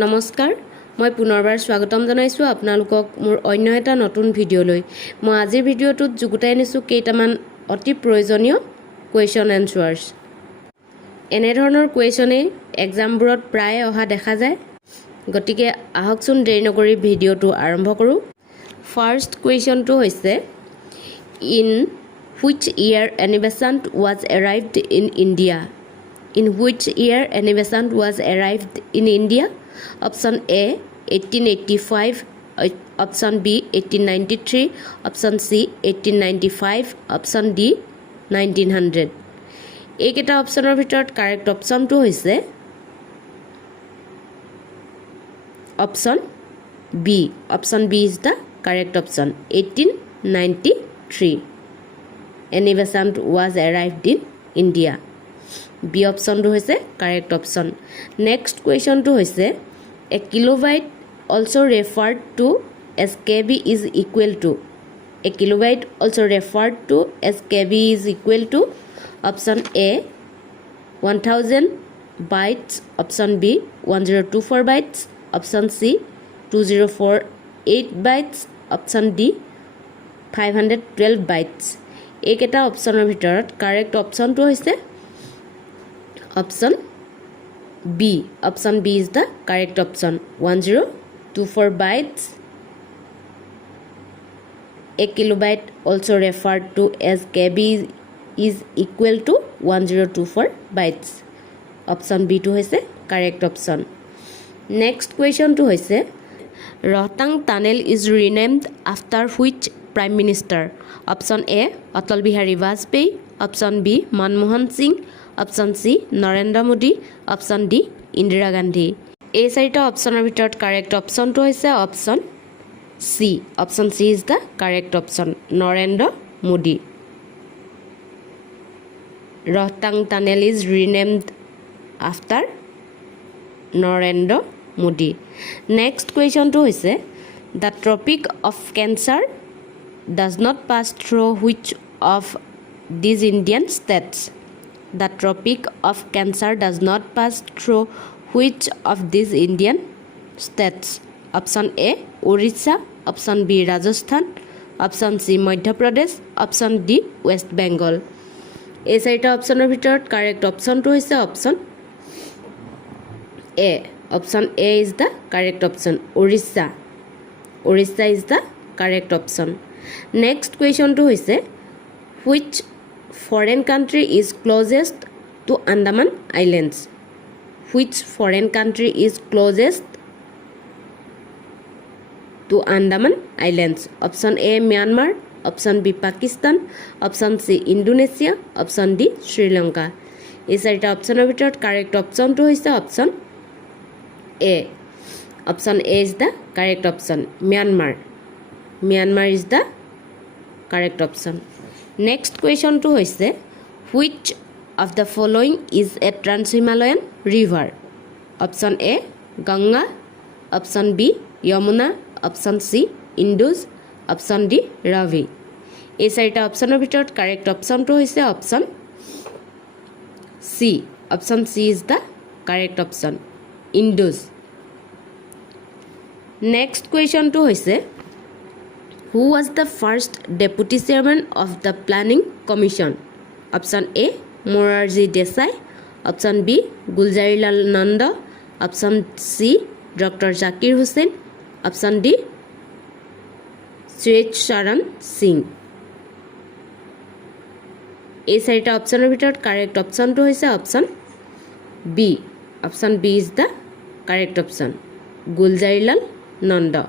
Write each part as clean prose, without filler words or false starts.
নমস্কাৰ মই পুনৰবাৰ স্বাগতম জনাইছো আপোনালোকক মোৰ অন্য এটা নতুন ভিডিঅলৈ মই আজিৰ ভিডিঅটোত যুগুতাই আনিছো কেইটামান অতি প্ৰয়োজনীয় কোৱেশ্চন এনসাৰ্স এনে ধৰণৰ কোৱেশ্চনে এক্সামবোৰত প্ৰায় অহা দেখা যায় গতিকে আহকচোন দেৰি নকৰি ভিডিঅটো আৰম্ভ কৰো ফাৰ্স্ট কোৱেশ্চনটো হৈছে in which year an elephant was arrived in India in which year an elephant was arrived in India Option A 1885 Option B 1893 Option C 1895 Option D 1900 এইকেইটা অপচনৰ ভিতৰত কাৰেক্ট অপচনটো হৈছে Option B Option B is the correct option 1893 An elephant was arrived in India B option to hoise correct option next question to hoise a kilobyte also referred to as kb is equal to a kilobyte also referred to as kb is equal to option A 1000 bytes option B 1024 bytes option C 2048 bytes option D 512 bytes এইকেইটা অপচনৰ ভিতৰত correct অপচনটো হৈছে Option B. Option B is the correct option. 1024 bytes. A kilobyte also referred to as KB is equal to 1024 bytes. Option B to hoise correct option. Next question to hoise Rohtang tunnel is renamed after which Prime Minister? Option A. Atal Bihari Vajpayee. Option B. Manmohan Singh. Option C Narendra Modi Option D Indira Gandhi এই চাৰিটা অপচনৰ ভিতৰত correct অপচনটো হৈছে option C Option C is the correct option Narendra Modi Rohtang tunnel is renamed after Narendra Modi next question to হৈছে the tropic of cancer does not pass through which of these Indian states The Tropic of Cancer does not pass through which of these Indian states? Option A Orissa, Option B Rajasthan, Option C Madhya Pradesh, Option D West Bengal. এই চাৰিটা অপচনৰ ভিতৰত correct অপচনটো হৈছে option A. Option A is the correct option. Orissa. Orissa is the correct option. Next question to হৈছে which foreign country is closest to Andaman Islands? Which foreign country is closest to Andaman Islands? Option A Myanmar, Option B Pakistan, Option C Indonesia, Option D Sri Lanka. এই চাৰিটা অপচনৰ ভিতৰত correct অপচনটো হৈছে option A. Option A is the correct option. Myanmar. Myanmar is the correct option. Next question to hoise which of the following is a trans-Himalayan river? Option A Ganga, Option B Yamuna, Option C Indus, Option D Ravi. এই চাৰিটা অপচনৰ ভিতৰত correct অপচনটো হৈছে option C. Option C is the correct option Indus. Next question to hoise Who was the first deputy chairman of the planning commission? Option A Morarji Desai, Option B Gulzarilal Nanda, Option C Dr. Zakir Hussain, Option D Shrey Sharan Singh. এই চাৰিটা অপচনৰ ভিতৰত correct অপচনটো হৈছে option B. Option B is the correct option Gulzarilal Nanda.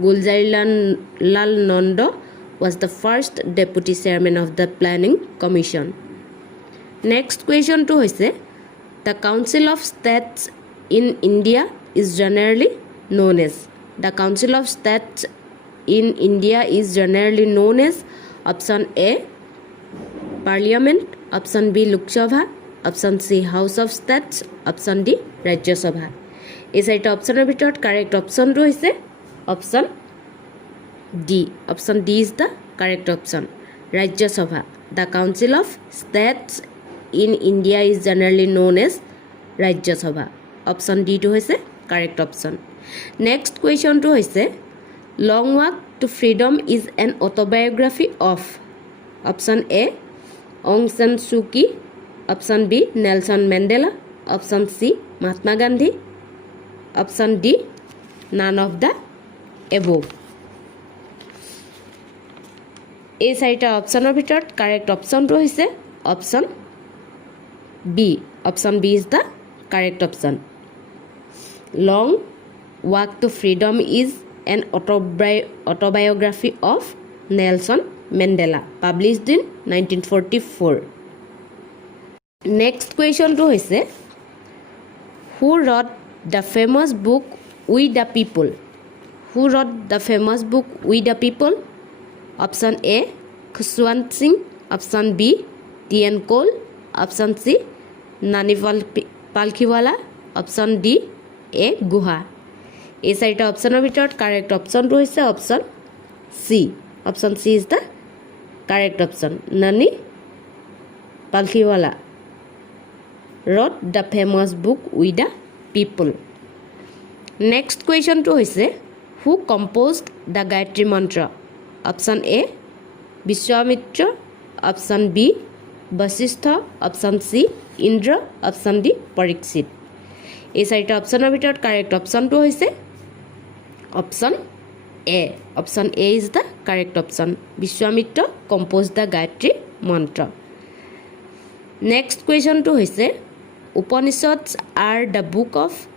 Gulzarilal Nanda was the first deputy chairman of the planning commission. Next question to hoise the Council of States in India is generally known as the Council of States in India is generally known as option A Parliament, option B Lok Sabha, option C House of States, option D Rajya Sabha. এই চাৰিটা অপচনৰ ভিতৰত correct অপচনটো হৈছে Option D. Option D is the correct option. Rajya Sabha. The Council of States in India is generally known as Rajya Sabha. Option D to hoise correct option next কুৱেশ্যনটো হৈছে long walk to freedom is an autobiography of option A Aung San Suu Kyi option B Nelson Mandela option C Mahatma Gandhi option D none of the above এই চাৰিটা অপশ্যনৰ ভিতৰত correct অপশ্যনটো হৈছে option B option B is the correct option long walk to freedom is an autobiography of Nelson Mandela published in 1944 next কুৱেশ্যনটো হৈছে who wrote the famous book we the people who wrote the famous book we the people option A Khushwant Singh option B T N Kaul option C Nani Palkhivala option D A গুহা এই চাৰিটা অপশ্যনৰ ভিতৰত correct অপশ্যনটো হৈছে option C option C is the correct option নানি পালখিৱালা wrote the famous book We the People. Next question to হৈছে who composed the Gayatri Mantra? Option A Vishwamitra, option B Vasistha, option C Indra, option D Parikshit. এই চাৰিটা অপশ্যনৰ ভিতৰত correct অপশ্যনটো হৈছে option A option A is the correct option Vishwamitra composed the Gayatri mantra next কুৱেশ্যনটো হৈছে Upanishads are the book of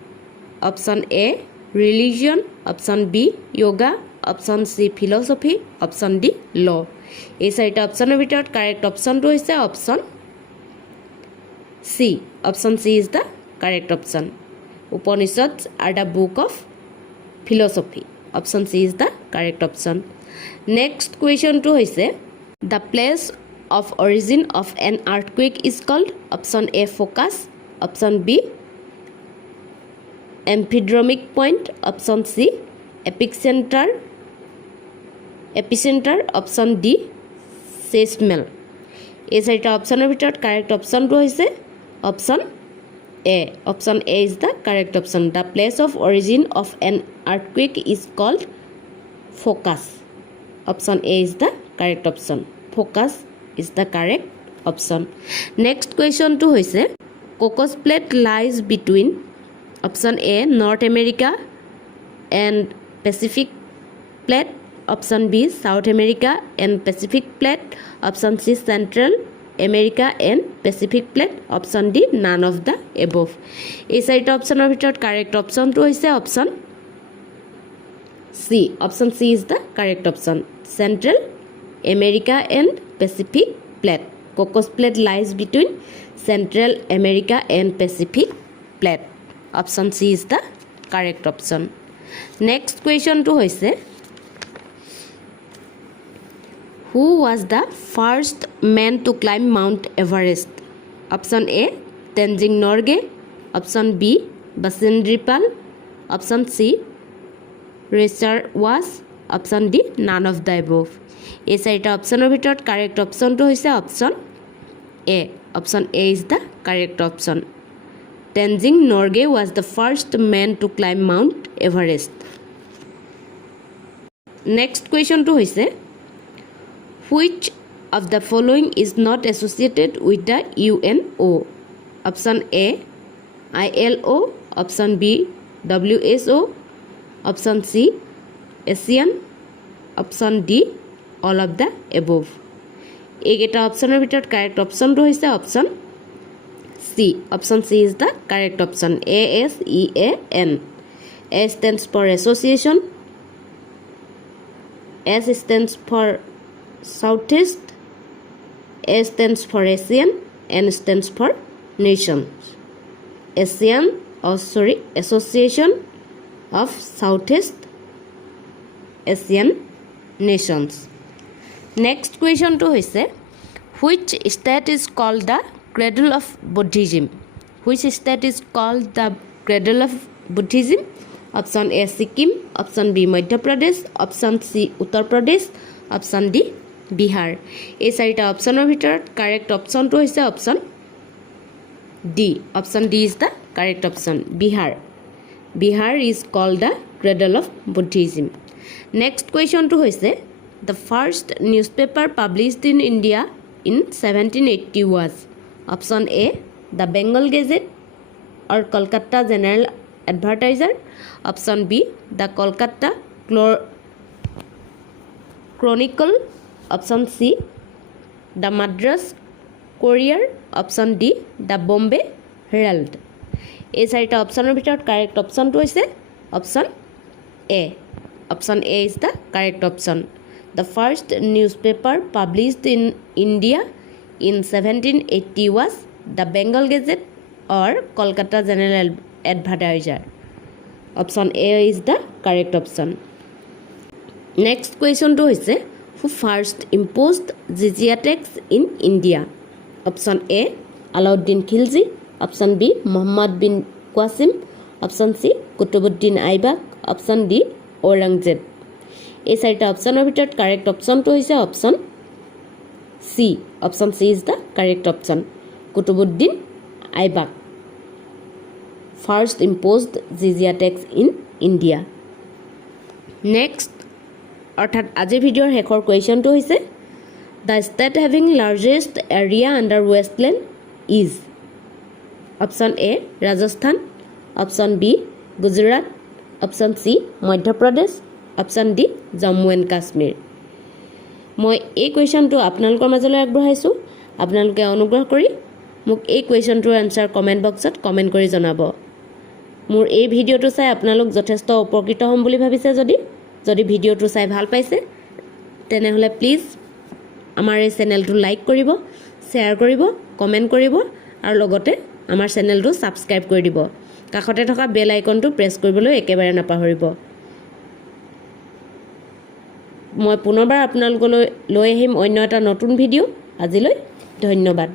option A religion, option B yoga, option C philosophy, option D law. এই চাৰিটা অপশ্যনৰ ভিতৰত কাৰেক্ট অপশ্যনটো হৈছে option C option C is the correct option Upanishads are the book of philosophy. Option C is the correct option. Next question to হৈছে the place of origin of an earthquake is called option A focus, option B epidemic point, option C epicenter, option D seismal. এই চাৰিটা অপশ্যনৰ ভিতৰত correct অপশ্যনটো হৈছে option A. Option A is the correct option. The place of origin of an earthquake is called focus. Option A is the correct option. Focus is the correct option. Next question to hoise Cocos Plate lies between option A North America and Pacific Plate, option B South America and Pacific Plate, option C Central America and Pacific Plate, option D none of the above. এই চাৰিটা অপশ্যনৰ ভিতৰত correct অপশ্যনটো হৈছে option C. Option C is the correct option. Central America and Pacific Plate. Cocos Plate lies between Central America and Pacific Plate. Option C is the correct option. Next question to hoise who was the first man to climb Mount Everest? Option A Tenzing Norgay, option B Basendripal, option C Richard Was, option D none of the above. এই চাৰিটা অপশ্যনৰ ভিতৰত correct অপশ্যনটো হৈছে option A. Option A is the correct option. Tenzing Norgay was the first man to climb Mount Everest. Next question to hoise which of the following is not associated with the UNO? Option A ILO, option B WHO, option C ASEAN, option D all of the above. এইকেইটা অপশ্যনৰ ভিতৰত correct অপশ্যনটো হৈছে option C. Option C is the correct option. ASEAN. A stands for association, S stands for Southeast, A stands for ASEAN, N stands for nations. Association of Southeast Asian nations. Next question to hoise which state is called the cradle of Buddhism? Which state is called the cradle of Buddhism? Option A Sikkim, option B Madhya Pradesh, option C Uttar Pradesh, option D Bihar. এই চাৰিটা অপশ্যনৰ ভিতৰত correct অপশ্যনটো হৈছে option D. Option D is the correct option. Bihar. Bihar is called the cradle of Buddhism. Next question to hoise the first newspaper published in India in 1780 was option A the Bengal Gazette or Kolkata General Advertiser, option B the Kolkata Chronicle, option C the Madras Courier, option D the Bombay Herald. এই চাৰিটা অপশ্যনৰ ভিতৰত correct অপশ্যনটো হৈছে option A. Option A is the correct option. The first newspaper published in India in 1780 was the Bengal Gazette or Kolkata general advertiser. Option A is the correct option. Next কুৱেশ্যনটো হৈছে who first imposed jizya tax in India. Option A Alauddin Khilji, option B Mohammad bin Qasim, option C Qutubuddin Aibak, option D Aurangzeb. এই চাৰিটা অপশ্যনৰ ভিতৰত correct অপশ্যনটো হৈছে option C. Option C is the correct option. Qutubuddin Aibak first imposed jizya tax in India. Next অৰ্থাৎ আজিৰ ভিডিঅ'ৰ শেষৰ কুৱেশ্যনটো হৈছে the state having largest area under wasteland is. Option A Rajasthan, option B Gujarat, option C Madhya Pradesh, option D Jammu and Kashmir. মই এই কুৱেশ্যনটো আপোনালোকৰ মাজলৈ আগবঢ়াইছোঁ। আপোনালোকে অনুগ্ৰহ কৰি মোক এই কুৱেশ্যনটোৰ এনচাৰ কমেণ্ট বক্সত কমেণ্ট কৰি জনাব। মোৰ এই ভিডিঅ'টো চাই আপোনালোক যথেষ্ট উপকৃত হ'ম বুলি ভাবিছে যদি ভিডিঅ'টো চাই ভাল পাইছে তেনেহ'লে প্লিজ আমাৰ এই চেনেলটো লাইক কৰিব, শ্বেয়াৰ কৰিব, কমেণ্ট কৰিব আৰু লগতে আমাৰ চেনেলটো ছাবস্ক্ৰাইব কৰি দিব। কাষতে থকা বেল আইকনটো প্ৰেছ কৰিবলৈ একেবাৰে নাপাহৰিব। মই পুনৰবাৰ আপোনালোকলৈ লৈ আহিম অন্য এটা নতুন ভিডিঅ'। আজিলৈ ধন্যবাদ।